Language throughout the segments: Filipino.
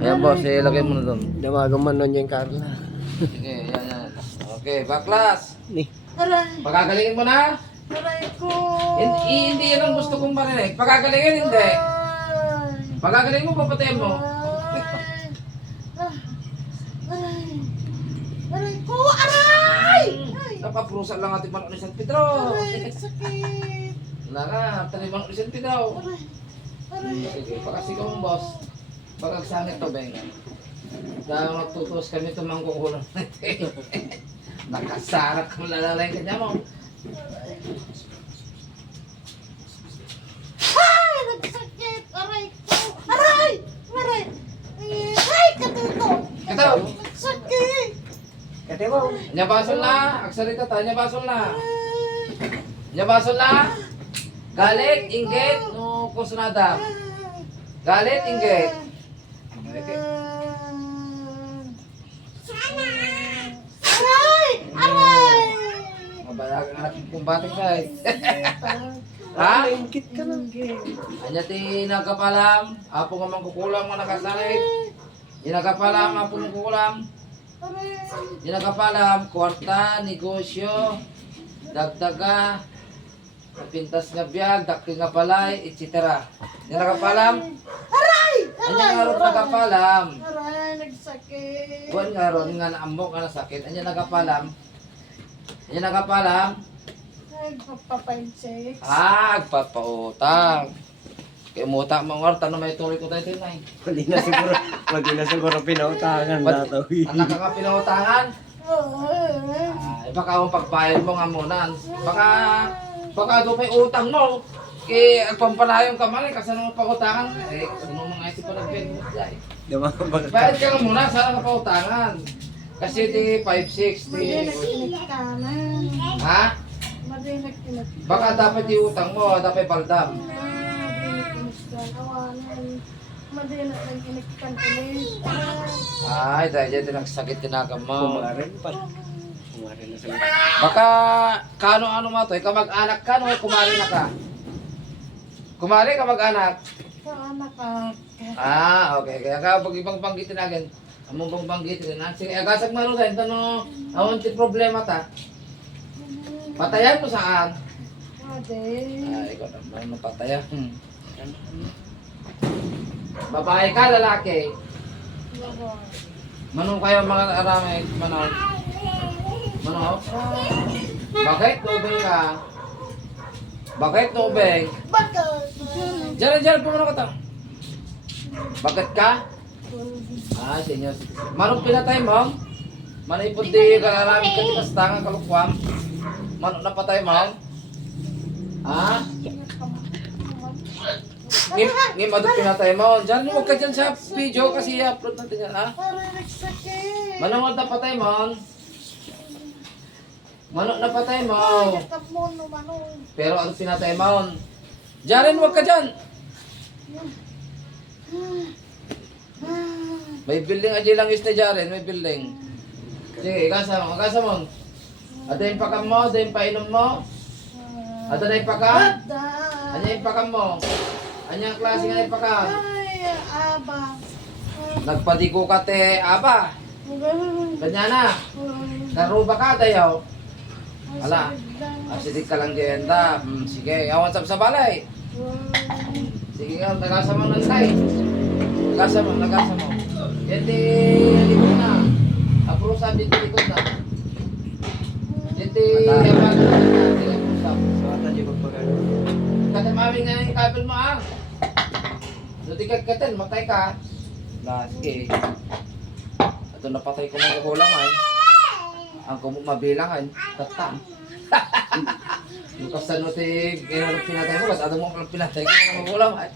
Ayan boss, ilagay mo na doon. Damagan man nun yung Carla. Sige, yan. Okay, baklas. Ni. Aray, Pagagalingin mo na. aray ko. Hindi yan ang gusto kong marinig. Pagagalingin, hindi. Aray. Pagagalingin mo, papatayin mo. Aray. Aray. Aray ko, aray! Ay, Napaprusan lang ating manok ni San Pedro. aray, sakit. Wala ka, tayo manok ni San Pedro. Aray, aray. Sige, pakasigaw mo boss. Pagagsangit to, Beng. Dahil magtutos kami tumangkukulang. Nakasarap kang lalalay ka niya mo. Ay, nagsakit. Aray ko. Aray! Aray! Ay, katuto. Ito! Nagsakit. Kati mo. Nya basol na! Agsalita ta, nya basol na! Ay, Nya basol na! Galit, inggit, no kusunada. Galit, inggit. Aray! Aray! Mabayagang anak yung kumbating ka eh. Ha? Ingkit ka lang. Anya ti nagkapalam, apo nga man kukulam nga nakasanit. Inagapalam, apo nga kukulam. Inagapalam, kwarta, negosyo, dagdaga, pintas nga biyag, dakti nga balay, etc. Inagapalam, Aray! anya nga ron nagapalam. Aray, nagsakit. Buwan nga ron nga naambok nga nasakit. Anya nagapalam. Anya nagapalam, Nagpapapaincheck. agpapautang. Kaya muta mo nga, tanong may tuloy ko tayo tinay. Hindi na siguro pinautangan na to. Anak ka nga pinautangan. Baka ang pagbayad mo nga muna. Baka doon may utang mo. Kaya agpampalayong ka man eh, kasi nung pautangan. Eh, ano mga isip pa nag-bend mo dyan. Bayad ka nga muna, sana ka pautangan. Kasi di 560. Madinak kinagkanan. Ha? Madinak kinagkanan. Baka dapat iutang mo, dapat paldam. Madinak kinagkanan. Madinak lang kinagkanan. Ay, dahil dyan nagsakit tinagam mo. Kumarin pa. Kumarin na sila. Baka kano-ano mo to, ikaw mag-anak ka, no? Kumari na ka. Kumari ka mag-anak. Kaanak ka. Okay. Kaya ka pag ibang banggitin agad, among bang banggitin na. Sige, agasag maro sa ito no, awon ti problema ta. Patayan mo saan? Ade. Ay, ikaw naman mapatayan. Babae ka, lalaki. Manong kayo mga arami, manong. Manong? Bakit tubig ka? Bakit tubig? Bakit? Diyan, pumunta ka to. Bakit ka? Senior. Manong pinatay mo? Manipod di kalaramit ka di kastangan kalukwam? Manong napatay mo? Ha? Ngim adot pinatay mo? Diyan, huwag ka dyan sa video kasi i-upload natin yan, ha? Aray, nagsakit. Manong napatay mo? Manong napatay mo? Ay, katap mo naman. Pero ano pinatay mo? Diyan, huwag ka dyan! May building aja lang is na Jaren, may building. Sige, igasa mo. Ada yung pakam mo, ada yung painom mo. Ada na yung pakam. Ano yung pakam mo? Ano yung klase nga yung pakam? Ay, aba. Nagpadigo ka te, aba. Ganyan na. Karuba ka tayo. Ala. Asidik ka lang genda. Sige, awan sa balay. Sige nga, nagasa mo ng tay. Nagasa mo. Hindi, likod na. Apuro sabi dito likod na. Hindi, yaman na. Suwata di pagpagano. Kata mami nga yung kabel mo ah. Nutikag ka din, matay ka. Sige. Ito napatay ko mga kukulang ay. Ang mabilangan, tatam. Bukas sa nutig, pinatay mo, kasi mo pinatay ko mga kukulang ay.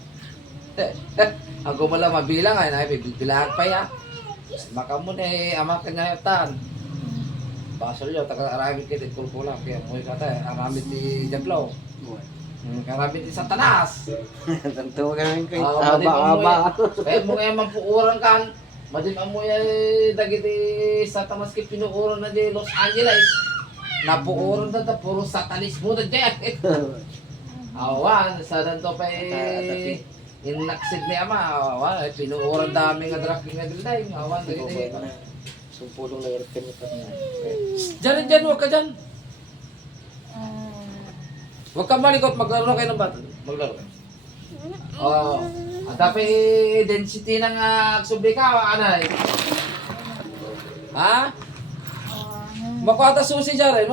Ang gumala mabilang ay, bilang pa ya. Maka mo na ama kanyatan. Basol yun, taga-aramid kita kukulang. Kaya mo yung kata, aramid ni Jablaw. Aramid ni Satanas. Tanto kami kay Aba. aba. Kaya mo ngayon mampuuran kan. Madim amoy dagiti Satanas ki pinuuran na di Los Angeles. Napuuran na ta puro satanismo na di. Awan, sa danto pa inaksid ni ama, awan, pinuuran dami nga draking nga dilday, awan, dali. Sumpulong na yung kanya pa. Diyan, huwag ka dyan. Huwag ka malikot, maglaro kayo ng bata. Maglaro kayo. Oo. At tapos density ng subli ka, anay. Ha? Makuha ta susi dyan rin.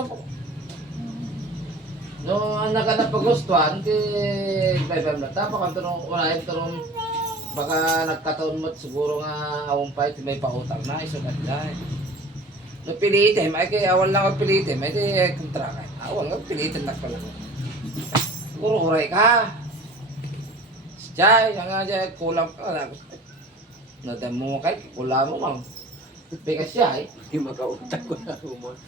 No, ang naganap paggustuhan, kay Bebem na tapos kung tanong, unahin tanong, baka nagkataon mo siguro nga awang may pautang na, isugat na eh. No, pilitin, ay kay awal lang ang pilitin, ay kay kontra ka. Awal lang pilitin na pala. Puro uray ka. Jay, ang nga dyan, kulang ka. Nadam mo kay, kulang mo mang. Bigas siya eh. Hindi makautang ko na umon.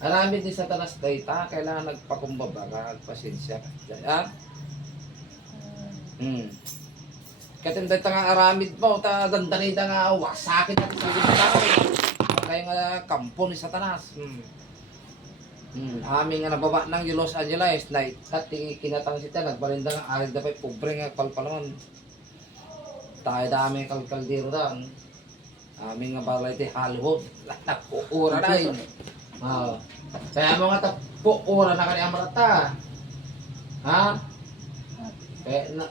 Aramid ni Satanas data, kailangan nagpakumbaba ka, pasensya ka. Ha? Katinday nga aramid mo, ta dandanay nga wasakin natin sa mga tao. Kaya nga kampo ni Satanas. Aming nga nababa ng Los Angeles, night at kinatang sita, nagbalinda nga arid na pa, pobre nga kalpalaman. Tayo dami kalkaldiro daan. Aming nga balay ti Hollywood, lahat kuura na yun. Kaya mga tapuura na kani amarata. Ha?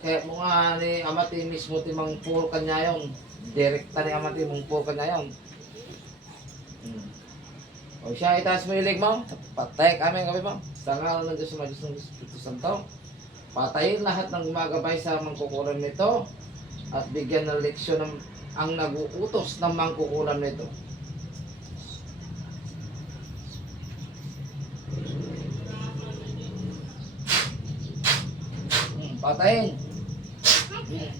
Kaya mo nga ni amati mismo ti mang puro kanya yung direkta ni amati mong puro kanya yung. O siya itaas mo yung leg mo, patay kami ang gabi mo. Sa ngalan ng Diyos ng Diyos ng Espiritu Santo, patayin lahat ng gumagabay sa mangkukulan nito at bigyan ng leksyon ng ang nag-uutos ng mangkukulan nito. Patayin.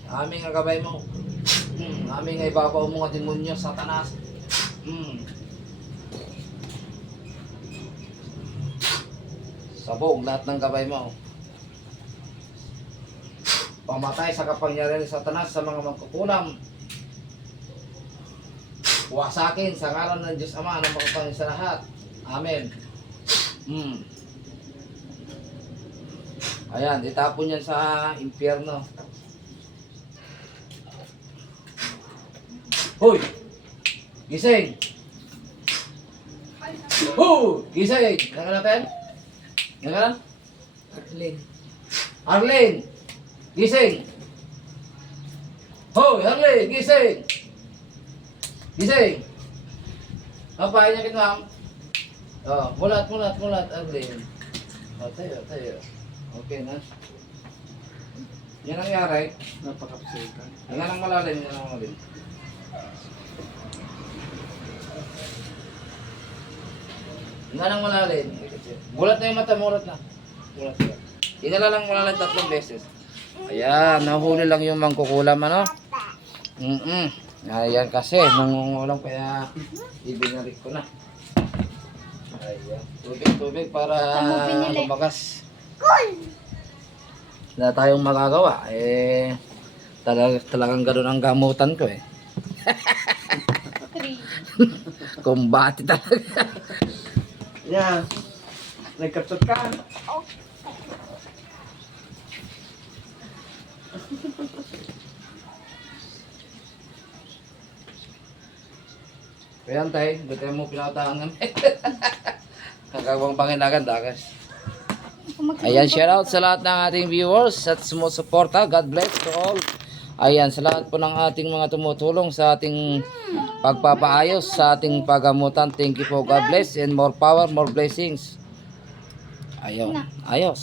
Aming nga gabay mo. Aming nga ibabaw mo nga demonyo, Satanas. Sabog lahat ng gabay mo. Pamatay sa kapangyarihan ni Satanas sa mga magkukulam. Wasakin sa ngalan ng Diyos Ama ng makapangyarihan sa lahat. Amen. Ayan, itapon yan sa impyerno. Hoy! Gising! Gising! Naka natin? Naka na? Arlene! Gising! Hoy! Arlene! Gising! Gising! Kapain niya kinam. Mulat, Arlene. Tayo. Okay na. Yan ang nangyari. Napakapsikan. Yan ang malalim. Yan ang malalim. Mulat na yung mata, mulat na. Inala lang malalim 3 beses. Ayan, nahuli lang yung mangkukulam, ano? Ayan kasi, nangungulang kaya ibinarik ko na. Ayan, tubig para lumakas. Wala tayong magagawa. Talagang gano'n ang gamutan ko eh. Kumbati talaga. Yeah. Nagkapsot ka. Kaya tayo, ba't mo pinakatangan? Kakawang panginagan, dakas. Ayan, shout out sa lahat ng ating viewers at sumusuporta. God bless to all. Ayan, sa lahat po ng ating mga tumutulong sa ating pagpapaayos, sa ating pagamutan. Thank you po. God bless and more power, more blessings. Ayun, ayos.